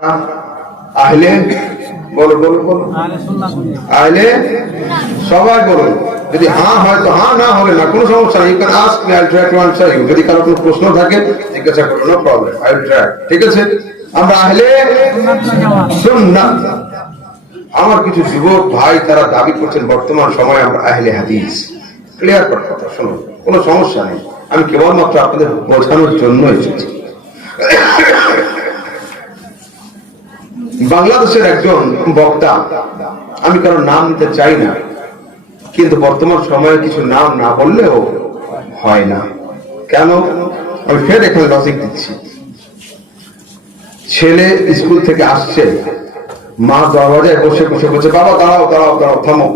আহলে বলো বলো বলো আহলে সবাই বলো। যদি হ্যাঁ হয় তো হ্যাঁ, না হলে না, কোনো সমস্যা নেই। Ask me, I try to answer you. যদি কারো কোনো প্রশ্ন থাকে জিজ্ঞাসা করো, no problem, I will try. ঠিক আছে, আমরা আহলে সুন্নাত। আমার কিছু যুবক ভাই তারা দাবি করছেন বর্তমান সময়ে আমরা আহলে হাদিস। ক্লিয়ার কর কথা, শোনো, কোনো সমস্যা নেই, আমি কেবলমাত্র আপনাদের বোঝানোর জন্য এসেছি। বাংলাদেশের একজন বক্তা, আমি কারো নাম নিতে চাই না, কিন্তু বর্তমান সময়ে কিছু নাম না বললেও হয় না। কেন? আমি ফের এখানে লজিক দিচ্ছি। ছেলে স্কুল থেকে আসছে, মা দরজায় বসে বসে বলছে, বাবা দাঁড়াও দাঁড়াও দাঁড়াও, থামো।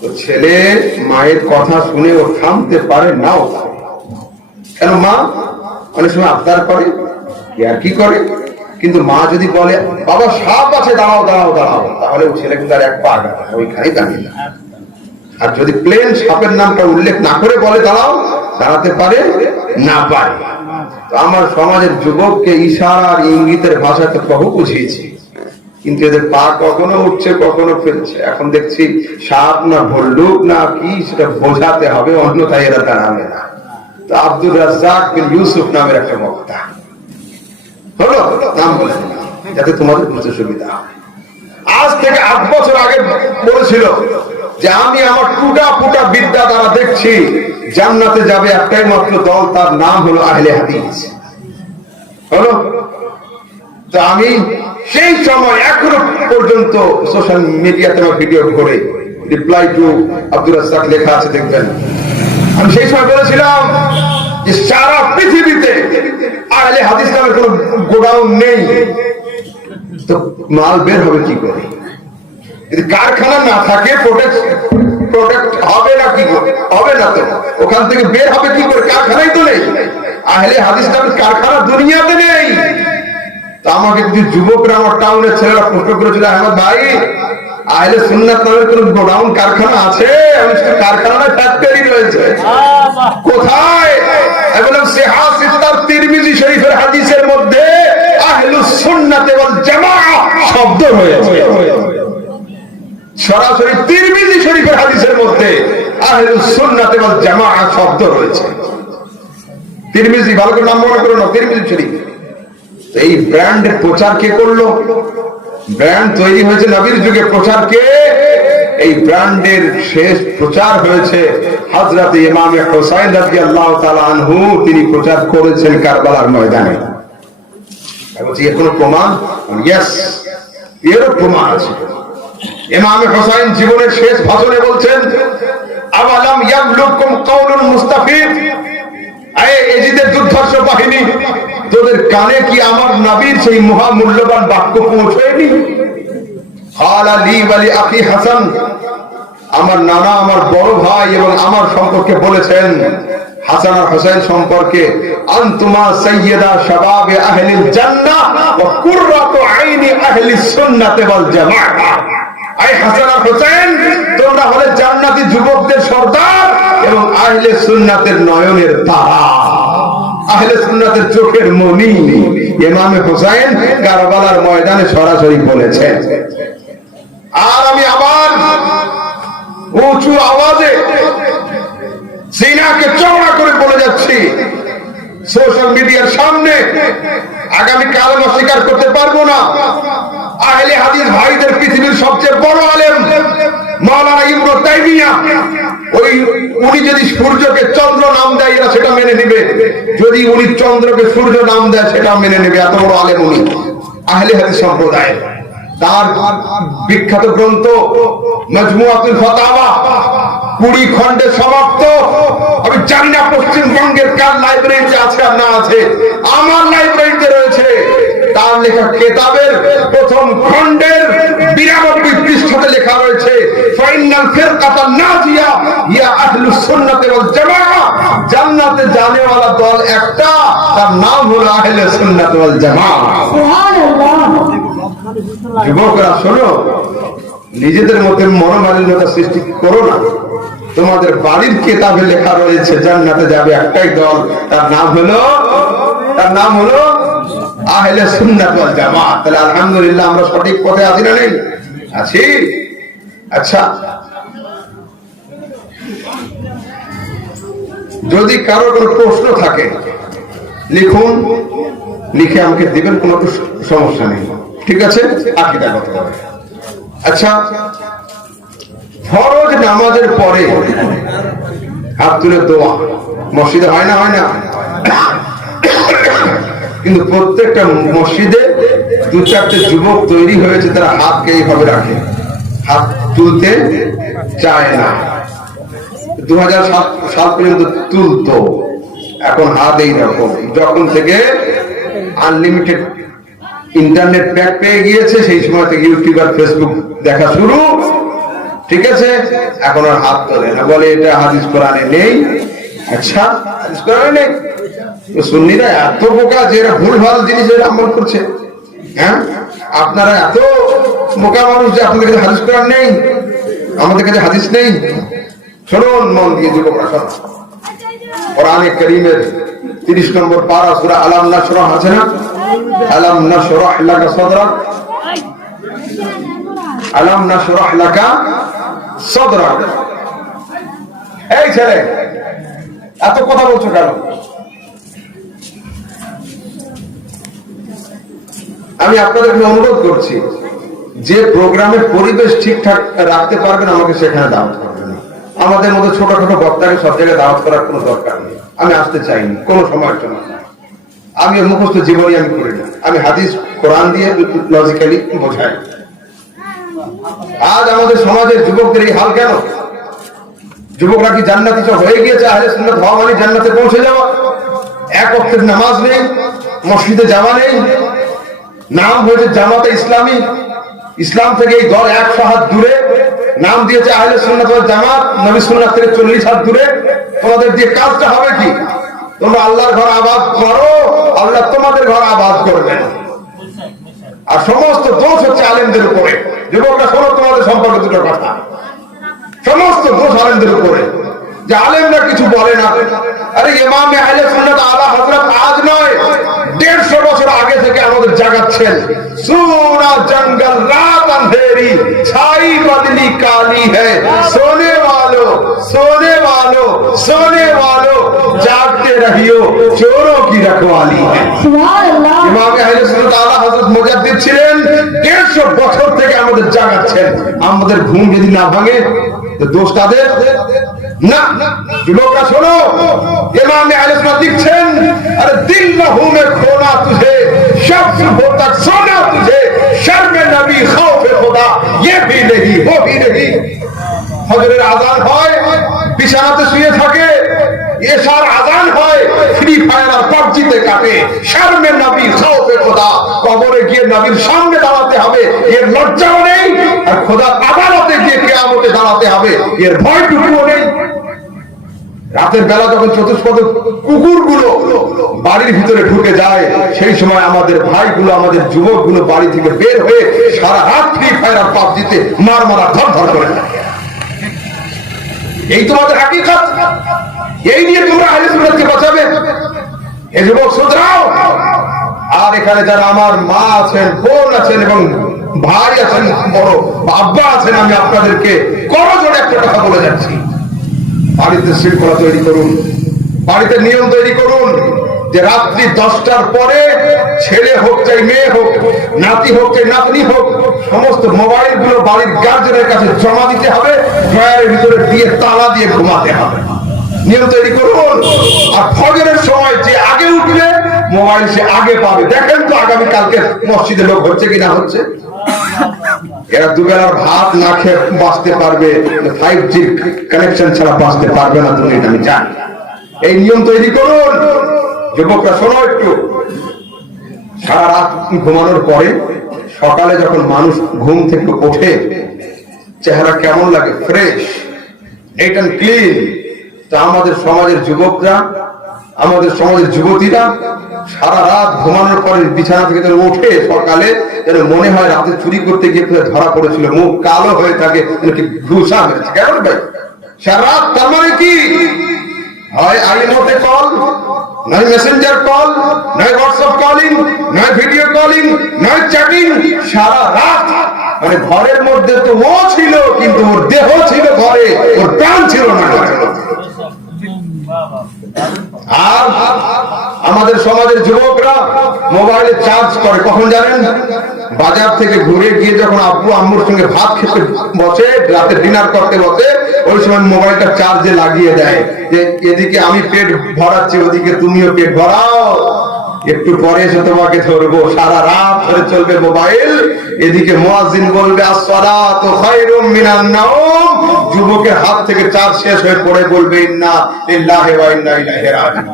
তো ছেলে মায়ের কথা শুনে ও থামতে পারে নাও। কেন? মা অনেক সময় আবদার করে, আর কি করে, কিন্তু মা যদি বলে বাবা সাপ আছে, দাঁড়াও দাঁড়াও দাঁড়াও, তাহলে ও ছেলে কিন্তু আর এক পা আগাবে না, ওইখানেই দাঁড়িয়ে না। আর যদি প্লেন সাপের নামটা উল্লেখ না করে বলে দাঁড়াও, দাঁড়াতে পারে না পারে। তো আমার সমাজের যুবককে ইশারার ইঙ্গিতের ভাষাতে বহু বুঝিয়েছি, কিন্তু এদের পা কখনো উঠছে কখনো ফেলছে। এখন দেখছি সাপ না ভল্লুক না কি সেটা বোঝাতে হবে, অন্যথায় এরা দাঁড়াবে না। তো আব্দুর রাজ্জাক বিন ইউসুফ নামের একটা বক্তা হলো, নাম বলে যাতে তোমাদের বুঝতে সুবিধা হয়। আজ থেকে 8 বছর আগে বলেছিল যে আমি আমার টুটা ফুটা বিদ্যা দ্বারা দেখছি জান্নাতে যাবে একটাই মাত্র দল, তার নাম হলো আহলে হাদিস। হলো, তো আমি সেই সময় এখনো পর্যন্ত সোশ্যাল মিডিয়াতে আমার ভিডিও করে রিপ্লাই টু আব্দুর রাজ্জাক লেখা আছে, দেখবেন। আমি সেই সময় বলেছিলাম যে সারা পৃথিবীতে আহলে হাদিস নামের কোন গোডাউন নেই, তো মাল বের হবে কি করে? যদি কারখানা না থাকে প্রোডাক্ট হবে না, কি হবে না, তো ওখান থেকে বের হবে কি করে? কারখানাই তো নেই। আহলে হাদিস নামের কারখানা দুনিয়াতে নেই। তা আমাকে যদি যুবকরা, আমার টাউনের ছেলেরা প্রশ্ন করেছিল, আহমদ ভাই আহলে সুন্নাত নামের কোন গোডাউন কারখানা আছে? আমি শুধু কারখানা না, ফ্যাক্টরি রয়েছে। কোথায়? আমি বললাম সিহাহ সিত্তার তিরমিজি শরীফের হাদিসের মধ্যে আহলুস সুন্নাত ওয়াল জামাআহ শব্দ রয়েছে। সরাসরি তিরমিজি শরীফের হাদিসের মধ্যে আহলুস সুন্নাত ওয়াল জামাআহ শব্দ রয়েছে। তিরমিজি, ভালো করে নাম মনে করো না, তিরমিজি শরীফ। এই ব্র্যান্ডের প্রচার কে করলো? ব্র্যান্ড তৈরি হয়েছে নবীর যুগে, প্রচার কে? এই ব্র্যান্ডের শেষ প্রচার হয়েছে হযরত ইমাম হুসাইন রাদিয়াল্লাহু তাআলা আনহু, তিনি প্রচার করেছেন কারবালার ময়দানে। বলছি এর কোনো প্রমাণ? ইয়েস, এরও প্রমাণ আছে। ইমাম হুসাইন জীবনের শেষ ভাষণে বলছেন, আওয়ালাম ইয়াবলুকুম কাউলুল মুস্তাফিদ, এজিদের দুর্ধর্ষ বাহিনী, তোদের কানে কি আমার নবীর সেই মহামূল্যবান বাক্য পৌঁছয়নি? ক্বালা লি ওয়া লি আখি হাসান, আমার নানা, আমার বড় ভাই এবং আমার সম্পর্কে বলেছেন, হাসান আর হোসেন সম্পর্কে, আনতুমা সাইয়্যিদা শাবাবে আহলিল জান্নাহ ওয়া কুররাতু আইনি আহলিস সুন্নাত ওয়াল জামাআহ। এই হাসান আর হোসেন, তোমরা হলে জান্নাতি যুবকদের সর্দার এবং আহলে সুন্নাতের নয়নের তারা, আহলে সুন্নাতের চোখের মনি। ইমাম হুসাইন কারবালার ময়দানে সরাসরি বলেছেন। আর আমি আবার উঁচু আওয়াজে সিনাকে চওড়া করে বলে যাচ্ছি সোশ্যাল মিডিয়ার সামনে, আগামী কাল আমি স্বীকার করতে পারবো না, আহলে হাদিস ভাইদের পৃথিবীর সবচেয়ে বড় আলেম মাওলানা ইবনে তাইমিয়া, উনি যদি সূর্যকে চন্দ্র নাম দেয় এরা সেটা মেনে নেবে, যদি উনি চন্দ্রকে সূর্য নাম দেয় সেটা মেনে নেবে। এত বড় আলেম উনি, আহলে হাদিস সম্প্রদায়। তার বিখ্যাত গ্রন্থ মাজমুআতুল ফাতাওয়া 20 খণ্ডে সমাপ্ত। আমি জানি না পশ্চিমবঙ্গের কার লাইব্রেরিতে আছে আর না আছে, আমার লাইব্রেরিতে রয়েছে। তার লেখা কিতাবের প্রথম খণ্ডের 92 পৃষ্ঠাতে লেখা রয়েছে, ফাইনাল ফিরকাতান নাজিয়া ইয়া আহলুস সুন্নাত ওয়াল জামাআহ, জান্নাতে যানেওয়ালা দল একটা, তার নাম হলো আহলে সুন্নাত ওয়াল জামাআহ। সুবহানাল্লাহ। যুবকরা শোনো, নিজেদের মধ্যে মনোমালিন্যতা সৃষ্টি করো না। তোমাদের বাড়ির কিতাবে লেখা রয়েছে জান্নাতে যাবে একটাই দল, তার নাম হলো আহলে সুন্নাত ওয়াল জামাত। তাহলে আলহামদুলিল্লাহ আমরা সঠিক পথে আছি না নেই? আছি। আচ্ছা, যদি কারো কোনো প্রশ্ন থাকে লিখুন, লিখে আমাকে দিবেন, কোনো সমস্যা নেই, ঠিক আছে? আকীদা কথা বলে। আচ্ছা, ফরজ নামাজের পরে হাত তুলে দোয়া মসজিদে হয় না? হয় না? কিন্তু প্রত্যেকটা মসজিদে দু চারটে যুবক তৈরি হয়েছে, তারা হাতকে এইভাবে রাখে, হাত তুলতে চায় না। 2007 সাল পর্যন্ত তুলতো, এখন হাত এই রকম। যখন থেকে আনলিমিটেড ইন্টারনেট প্যাক পেয়ে গিয়েছে, সেই সময় থেকে ইউটিউব আর ফেসবুক দেখা শুরু, ঠিক আছে? এখন আর হাত তোলে না, বলে এটা হাদিস কোরআনে নেই। আচ্ছা, হাদিস কোরআনে নেই? সুন্নিরা এত বোকা যে এরা ভুলভাল জিনিস আমল করছে। হ্যাঁ, আপনারা এত বোকা মানুষ যে আপনাদের কাছে হাদিস কোরআন নেই, আমাদের কাছে হাদিস নেই। শুনুন মন দিয়ে যুবকরা, শোনো, কোরআনে কারীমের 30 নম্বর পারা সূরা আলাম নাশরাহ আছে না? আলাম নাশরাহ লাকা সাদরাক, আলাম নাশরাহ লাকা সাদরাক। এই ছেলে, এত কথা বলছো কেন? আমি আপনাদেরকে অনুরোধ করছি, যে প্রোগ্রামের পরিবেশ ঠিকঠাক রাখতে পারবেন আমাকে সেখানে দাওয়াত করবেন। আমাদের মধ্যে ছোটখাটো বক্তাকে সব জায়গায় দাওয়াত করার কোনো দরকার নেই। আমি আসতে চাইনি কোনো সময়ের জন্য। আমি মুখস্থ জীবনী আমি করি না, আমি হাদিস কোরআন দিয়ে লজিক্যালি বোঝাই। আজ আমাদের সমাজের যুবকদের এই হাল কেন? যুবকরা কি জান্নাতি হয়ে গিয়েছে? আহলে সুন্নাত হওয়া মানে জান্নাতে পৌঁছে যাওয়া? এক ওয়াক্তের নামাজ নেই, মসজিদে যাওয়া নেই, নাম হয়েছে জামাতে ইসলামী, ইসলাম থেকে এই দল 100 হাত দূরে, নাম দিয়েছে আহলে সুন্নাত ওয়াল জামাত, নবী সুন্নাত থেকে 40 হাত দূরে। তোমাদের দিয়ে কাজটা হবে কি? তোমরা আল্লাহর ঘর আবাদ করো, আল্লাহ তোমাদের ঘর আবাদ করবেন। আর সমস্ত দোষ হচ্ছে আলেমদের উপরে। যুবকরা শোনো, তোমাদের সম্পর্কে দুটো কথা, সমস্ত দোষ আলেমদের উপরে, যে আলেমরা কিছু বলে না। আরে ইমাম আহলে সুন্নাত আলা হযরত আজ নয়, 150 বছর আগে থেকে আমাদের জাগাচ্ছেন। সুনা জঙ্গল রাত अंधेरी छाई बदली काली है, सोने वालों सोने वालों सोने वालों जागते रहियो, चोरों की रखवाली है। ইমাম আহলে সুন্নাত আলা হযরত মুজাদ্দিদ ছিলেন, 150 বছর থেকে আমাদের জাগাচ্ছেন। আমাদের ঘুম যদি না ভাঙে তো দোষ তাদের না। যুবকরা শোনো, ইমাম আহলে সুন্নাত লিখছেন, আরে দিল লহু মে খোনা তুঝে, শব সুবহ তক সোনা তুঝে, শর্মে নবী খৌফে খুদা ये भी नहीं वो भी नहीं। ফজরের আযান হয়, বিছানাতে শুয়ে থাকে, এশার আযান হয়, ফ্রি ফায়ার আর পাবজিতে কাটে। শর্মে নবী খৌফে খুদা, কবরে গিয়ে নবীর সামনে দাঁড়াতে হবে, এর লজ্জাও নেই। আর খোদার আদালতে গিয়ে কিয়ামতে দাঁড়াতে হবে, এর ভয়টুকুও নেই। রাতের বেলা যখন চতুষ্পদ কুকুরগুলো বাড়ির ভিতরে ঢুকে যায়, সেই সময় আমাদের ভাইগুলো, আমাদের যুবকগুলো বাড়ি থেকে বের হয়ে সারা রাত ফ্রি ফায়ার আর পাবজিতে মার মারা ধর ধর করে থাকে। এই তোমাদের হাকিকত, এই নিয়ে তোমরা আহলে সুন্নাতকে বাঁচাবে। এই যুবক শুধরাও। আর এখানে যারা আমার মা আছেন, বোন আছেন এবং ভাই আছেন, বড় আব্বা আছেন, আমি আপনাদেরকে করজোড়ে একটা কথা বলে যাচ্ছি, বাড়িতে শৃঙ্খলা তৈরি করুন, বাড়িতে নিয়ম তৈরি করুন যে রাত্রি 10টার পরে ছেলে হোক চাই মেয়ে হোক, নাতি হোক চাই নাতনি হোক, সমস্ত মোবাইল গুলো বাড়ির গার্জেনের কাছে জমা দিতে হবে, ড্রয়ারের ভিতরে দিয়ে তালা দিয়ে ঘুমাতে হবে। নিয়ম তৈরি করুন। আর ফজরের সময় যে আগে উঠবে মোবাইল সে আগে পাবে। দেখেন তো আগামী কালকে মসজিদে লোক হচ্ছে কিনা হচ্ছে। এরা দুবেলার ভাত না খেয়ে বাঁচতে পারবে, 5G কানেকশন ছাড়া বাঁচতে পারবে না, তুমি এটা আমি জানি। এই নিয়ম তৈরি করুন। যুবকরা শোনো একটু, সারা রাত ঘুমানোর পরে সকালে যখন মানুষ ঘুম থেকে ওঠে, চেহারা কেমন লাগে? Fresh, neat and clean. তা আমাদের সমাজের যুবকরা, আমাদের সমাজের যুবতীরা সারা রাত ঘুমানোর পরে বিছানা থেকে যেন ওঠে সকালে, যেন মনে হয় রাতে চুরি করতে গিয়ে ধরা পড়েছিল, মুখ কালো হয়ে থাকে, ঘুষা হয়েছে। কেমন ভাই সারা রাত? তার মানে কি? হয় আলিমতে কল, নয় মেসেঞ্জার কল, নয় হোয়াটসঅ্যাপ কলিং, নয় ভিডিও কলিং, নয় চ্যাটিং, সারা রাত। মানে ঘরের মধ্যে তো ও ছিল, কিন্তু ওর দেহ ছিল ঘরে, ওর প্রাণ ছিল না ঘরের মধ্যে। আর আমাদের সমাজের যুবকরা মোবাইলে চার্জ করে কখন জানেন? বাজার থেকে ঘুরে গিয়ে যখন আব্বু আম্মুর সঙ্গে ভাত খেতে বসে, রাতে ডিনার করতে বসে, ওই সময় মোবাইলটা চার্জে লাগিয়ে দেয় যে এদিকে আমি পেট ভরাচ্ছি, ওদিকে তুমিও পেট ভরাও, একটু পরে এসে তোমাকে ধরবো। সারা রাত ধরে চলবে মোবাইল। এদিকে মুয়াজ্জিন বলবে আসসালাতু খায়রুম মিনান নাওম, যুবকের হাত থেকে চার্জ শেষ হয়ে পড়ে বলবে ইন্না লিল্লাহি ওয়া ইন্না ইলাইহি রাজিউন।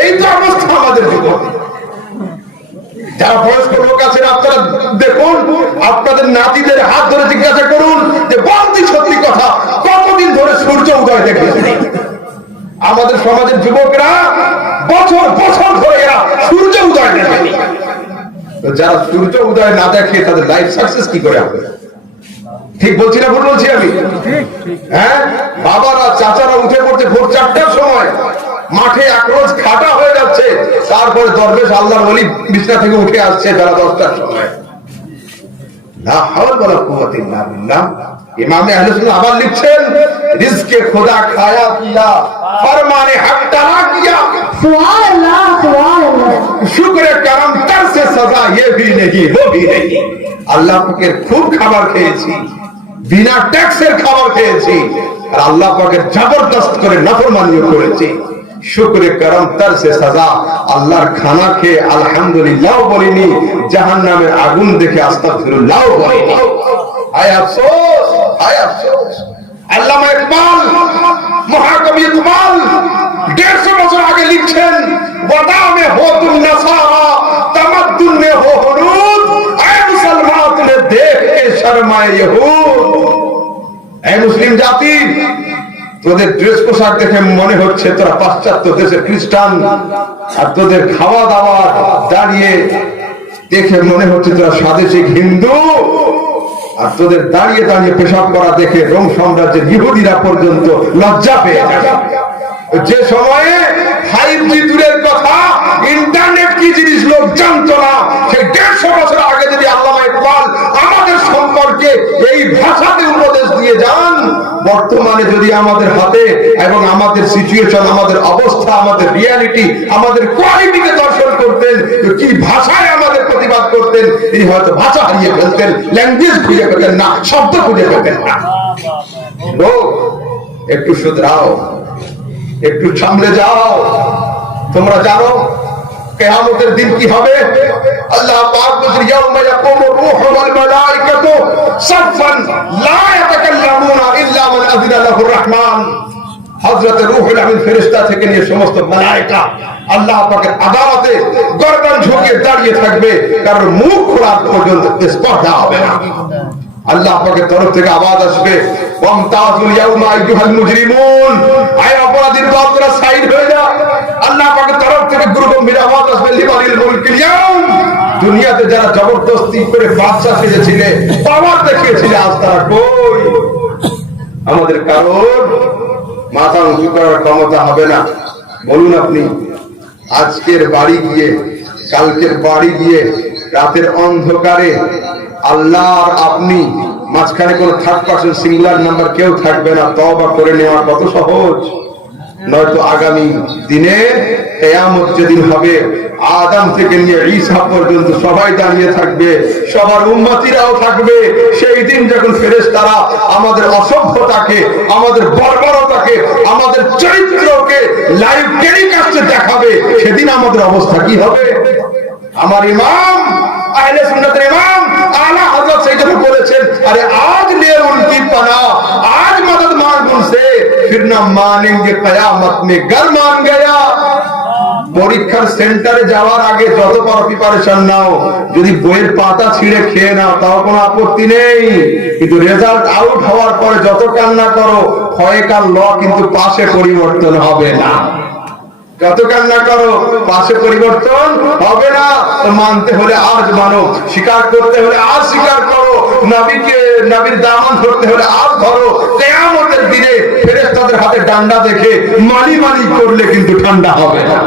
এই তো অবস্থা আমাদের যুবক। যারা বয়স্ক লোক আছেন আপনারা দেখুন, আপনাদের নাতিদের হাত ধরে জিজ্ঞাসা করুন যে বলতি সত্যি কথা, কতদিন ধরে সূর্য উদয় দেখেছেন? আমাদের সমাজের যুবকরা বছর বছর ধরে এরা সূর্য উদয় দেখেনি। যারা সূর্য উদয় না দেখে তাদের লাইফ সাকসেস কি করে হবে? ঠিক বলছি না ভুল বলছি আমি? হ্যাঁ, বাবারা চাচারা উঠে পড়ছে ভোর 4টার সময়, মাঠে এক রোজ খাটা হয়ে যাচ্ছে, তারপরে দরবেশ আল্লাহর ওলি বিছনা থেকে উঠে আসছে বেলা 10টার সময়। লা হাওলা ওয়ালা কুওয়াতা ইল্লা বিল্লাহ। ইমামে আহলে সুন্নাহ আবার লিখছেন, রিজকে খোদা খায়া কিয়া, ফরমানে হক তালা কিয়া, সুবহানাল্লাহ সুবহানাল্লাহ, শুকরে করম তর সে সাজা ये भी नहीं वो भी नहीं। আল্লাহ পাকের খুব খাবার খেয়েছি, বিনা ট্যাক্সের খাবার খেয়েছি, আর আল্লাহ পাকের জবরদস্ত করে নাফরমানিও করেছি। শুকরে করম তর সে সাজা, আল্লাহর খানা খেয়ে আলহামদুলিল্লাহ বলিনি, জাহান্নামের আগুন দেখে আস্তাগফিরুল্লাহ বলিনি। আয় আফসোস, আয় আফসোস। আল্লামা ইকবাল, মহাকবি ইকবাল 150 বছর আগে লিখছেন, ওয়াদা মে হো তুম নসারা, তামাদ্দুন মে হো হুনুদ, আয় মুসলমান তুমে দেখ কে শর্মায়ে ইহুদ। এই মুসলিম জাতি, তোদের ড্রেস পোশাক দেখে মনে হচ্ছে তোরা পাশ্চাত্য দেশের খ্রিস্টান, আর তোদের খাওয়া দাওয়া দাঁড়িয়ে দেখে মনে হচ্ছে তোরা স্বদেশিক হিন্দু, আর তোদের দাঁড়িয়ে দাঁড়িয়ে পেশাব করা দেখে রোম সাম্রাজ্যের ইহুদিরা পর্যন্ত লজ্জা পেয়ে যায়। যে সময়ে 5G দূরের কথা, ইন্টারনেট কি জিনিস লোক জানতো না, সেই 150 বছর আগে যদি আল্লামা ইকবাল আমাদের সম্পর্কে এই ভাষাতে উপদেশ দিয়ে যান, বর্তমানে যদি আমাদের হাতে এবং আমাদের সিচুয়েশন, আমাদের অবস্থা, আমাদের রিয়ালিটি, আমাদের কোয়ালিটিকে দর্শন করতেন, কি ভাষায় আমাদের প্রতিবাদ করতেন, তিনি হয়তো ভাষা হারিয়ে ফেলতেন, ল্যাঙ্গুয়েজ খুঁজে পেতেন না, শব্দ খুঁজে পেতেন না। একটু শুধরাও, একটু সামলে যাও। তোমরা জানো কিয়ামতের দিন কি হবে? আল্লাহ পাক বলেন, ইয়াউমা ইয়াকুমু রূহু ওয়াল মালাইকাতু সাফফান লা ইয়াতাকাল্লামুনা ইল্লা মান আযিনা লাহুর রাহমান। হযরত রূহুল আমিন ফেরেশতা থেকে নিয়ে সমস্ত মালায়েকা আল্লাহ পাকের আদালতে গর্দান ঝুঁকিয়ে দাঁড়িয়ে থাকবে, কারণ মুখ খোলা পর্যন্ত স্পর্ধা হবে না। আল্লাহ পাকের তরফ থেকে আওয়াজ আসবে, ওয়ামতাজুল ইয়াউমা আইয়ুহাল মুজরিমুন, আয় অপরাধীর দল তোরা সাইড হয়ে যা। আল্লাহ পাকের তরফ থেকে গুরুগম্ভীর আওয়াজ আসবে, লিমানিল মুলকুল ইয়াউম, দুনিয়াতে যারা জবরদস্তি করে বাদশা সেজেছিলে, পাওয়ার দেখিয়েছিলে, আজ তারা কই? আমাদের কারোর মাথা উঁচু করার ক্ষমতা হবে না। বলুন আপনি, আজকের বাড়ি গিয়ে, কালকের বাড়ি গিয়ে, রাতের অন্ধকারে আল্লাহ আর আপনি, মাঝখানে কোনো থার্ড পারসন সিঙ্গুলার নাম্বার কেউ থাকবে না, তওবা করে নেওয়া কত সহজ। নয়তো আগামী দিনে কিয়ামত যেদিন হবে, আদম থেকে নিয়ে ঈসা পর্যন্ত সবাই দাঁড়িয়ে থাকবে, সবার উম্মতিরাও থাকবে। সেই দিন যখন ফেরেশতারা আমাদের অসভ্যতাকে, আমাদের বর্বরতাকে, আমাদের চরিত্রকে লাইভ টেলিকাস্টে দেখাবে, সেদিন আমাদের অবস্থা কি হবে? আমার ইমাম, আহলে সুন্নাতের ইমাম আলা হযরত সেই জন্য বলেছেন, আরে আজ লে উনকি পানা, আজ মদদ মাंग उनसे, फिर ना मानेंगे कयामत में घर मान गया। পরীক্ষার সেন্টারে যাওয়ার আগে যত বড় প্রিপারেশন নাও, যদি বইয়ের পাতা ছিঁড়ে খেয়ে নাও তাও কোনো আপত্তি নেই, কিন্তু রেজাল্ট আউট হওয়ার পরে যত কান্না করো, ফয়েকার ল কিন্তু পাশে পরিবর্তন হবে না। কত কান্না করো, পাশে পরিবর্তন হবে না। তো মানতে হলে আজ মানো, স্বীকার করতে হলে আজ স্বীকার করো, নবীকে নবীর দামান ধরতে হলে আজ ধরো। কিয়ামতের দিনে ফেরেশতাদের হাতে ডান্ডা দেখে মানি মানি করলে কিন্তু ঠান্ডা হবে না।